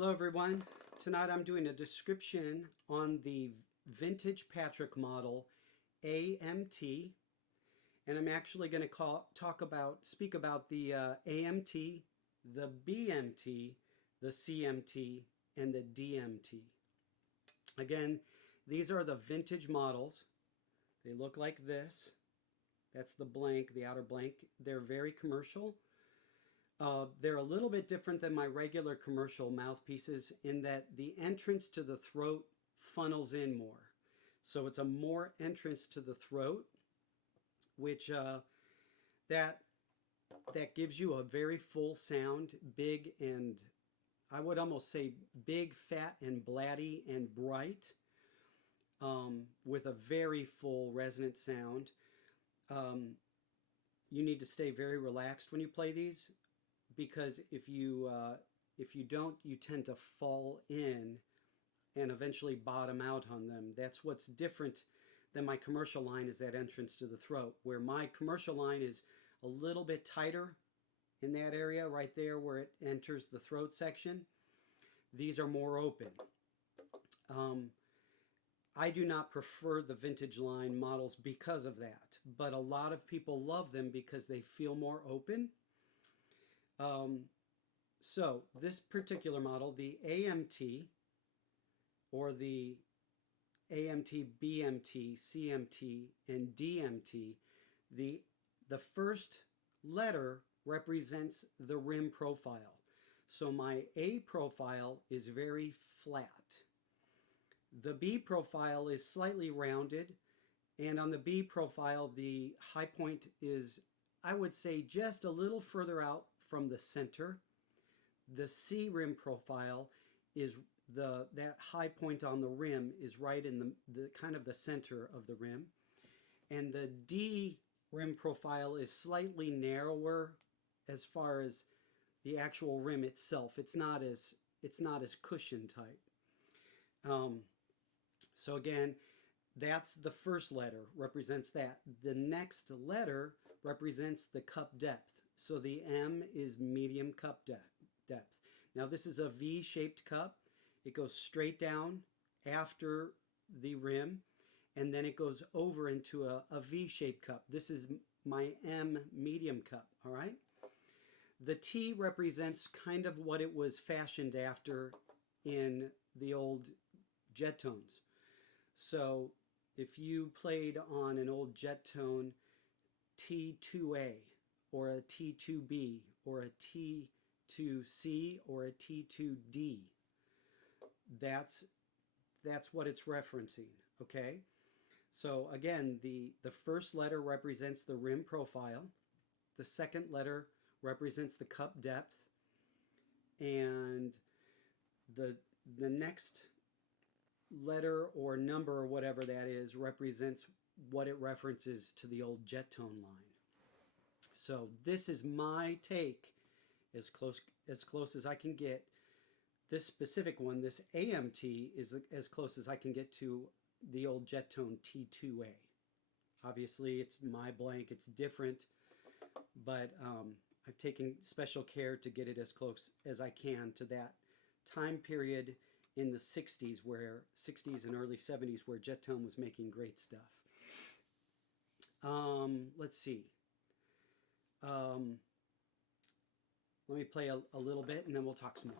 Hello everyone. Tonight I'm doing a description on the vintage Patrick model AMT, and I'm actually going to speak about the AMT, the BMT, the CMT, and the DMT. Again, these are the vintage models. They look like this. That's the blank, the outer blank. They're very commercial. They're a little bit different than my regular commercial mouthpieces in that the entrance to the throat funnels in more. So it's a more entrance to the throat, which that gives you a very full sound, big, and I would almost say big, fat, and blatty and bright, with a very full resonant sound. You need to stay very relaxed when you play these, because if you don't, you tend to fall in and eventually bottom out on them. That's what's different than my commercial line, is that entrance to the throat, where my commercial line is a little bit tighter in that area right there where it enters the throat section. These are more open. I do not prefer the vintage line models because of that, but a lot of people love them because they feel more open. So this particular model, the AMT, or the AMT, BMT, CMT, and DMT, the first letter represents the rim profile. So my A profile is very flat. The B profile is slightly rounded, and on the B profile, the high point is, I would say, just a little further out from the center. The C rim profile is that high point on the rim is right in the kind of the center of the rim, and the D rim profile is slightly narrower as far as the actual rim itself. It's not as cushion type. So again, that's the first letter, represents that. The next letter represents the cup depth. So the M is medium cup depth. Now this is a V-shaped cup. It goes straight down after the rim, and then it goes over into a V-shaped cup. This is my M medium cup, all right? The T represents kind of what it was fashioned after in the old jet tones. So if you played on an old jet tone T2A, or a T2B, or a T2C, or a T2D, that's what it's referencing, okay? So again, the first letter represents the rim profile. The second letter represents the cup depth, and the next letter or number or whatever that is represents what it references to the old jet tone line. So this is my take, as close as I can get. This specific one, this AMT, is as close as I can get to the old jet tone T2A. Obviously, it's my blank, it's different, but I've taken special care to get it as close as I can to that time period in the 60s and early 70s, where jet tone was making great stuff. Let's see. Let me play a little bit, and then we'll talk some more.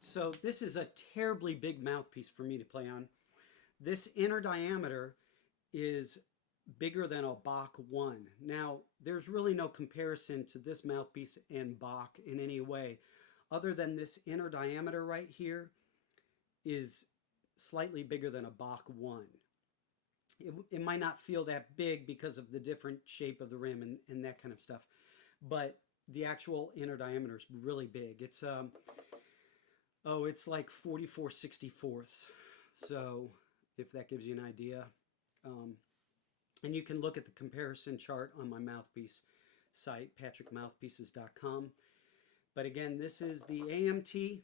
So this is a terribly big mouthpiece for me to play on. This inner diameter is bigger than a Bach 1. Now, there's really no comparison to this mouthpiece and Bach in any way, other than this inner diameter right here is slightly bigger than a Bach 1. it might not feel that big because of the different shape of the rim and that kind of stuff. But the actual inner diameter is really big. It's like 44/64. So if that gives you an idea. Um, and you can look at the comparison chart on my Mouthpiece site, patrickmouthpieces.com. But again, this is the AMT.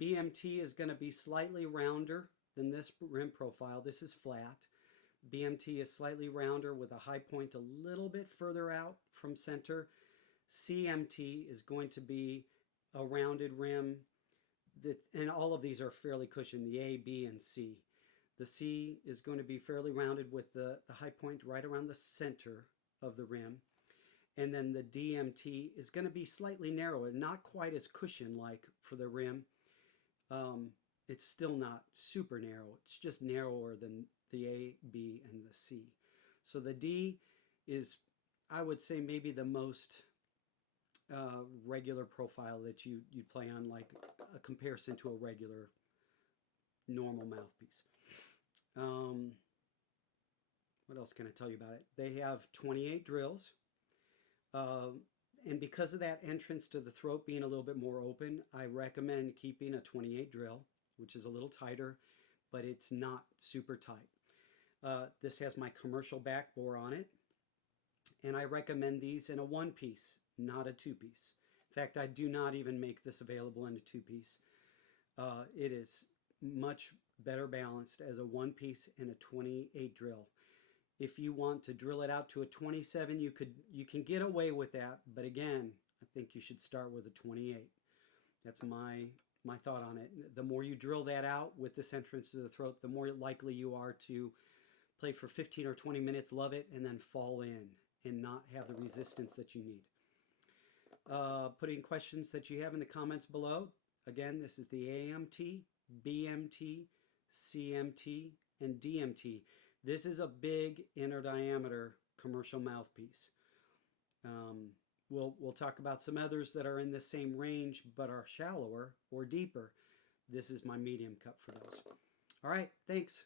BMT is going to be slightly rounder than this rim profile. This is flat. BMT is slightly rounder with a high point a little bit further out from center. CMT is going to be a rounded rim, and all of these are fairly cushioned, the A, B, and C. The C is going to be fairly rounded with the high point right around the center of the rim. And then the DMT is going to be slightly narrower, not quite as cushion-like for the rim. It's still not super narrow. It's just narrower than the A, B, and the C. So the D is, I would say, maybe the most regular profile that you'd play on, like a comparison to a regular normal mouthpiece. What else can I tell you about it? They have 28 drills. And because of that entrance to the throat being a little bit more open, I recommend keeping a 28 drill, which is a little tighter, but it's not super tight. This has my commercial back bore on it, and I recommend these in a one-piece, not a two-piece. In fact, I do not even make this available in a two-piece. It is much better balanced as a one-piece and a 28 drill. If you want to drill it out to a 27, you can get away with that, but again, I think you should start with a 28. That's my thought on it. The more you drill that out with this entrance to the throat, the more likely you are to play for 15 or 20 minutes, love it, and then fall in and not have the resistance that you need. Put in questions that you have in the comments below. Again, this is the AMT, BMT, CMT, and DMT. This is a big inner diameter commercial mouthpiece. We'll talk about some others that are in the same range but are shallower or deeper. This is my medium cup for those. All right, thanks.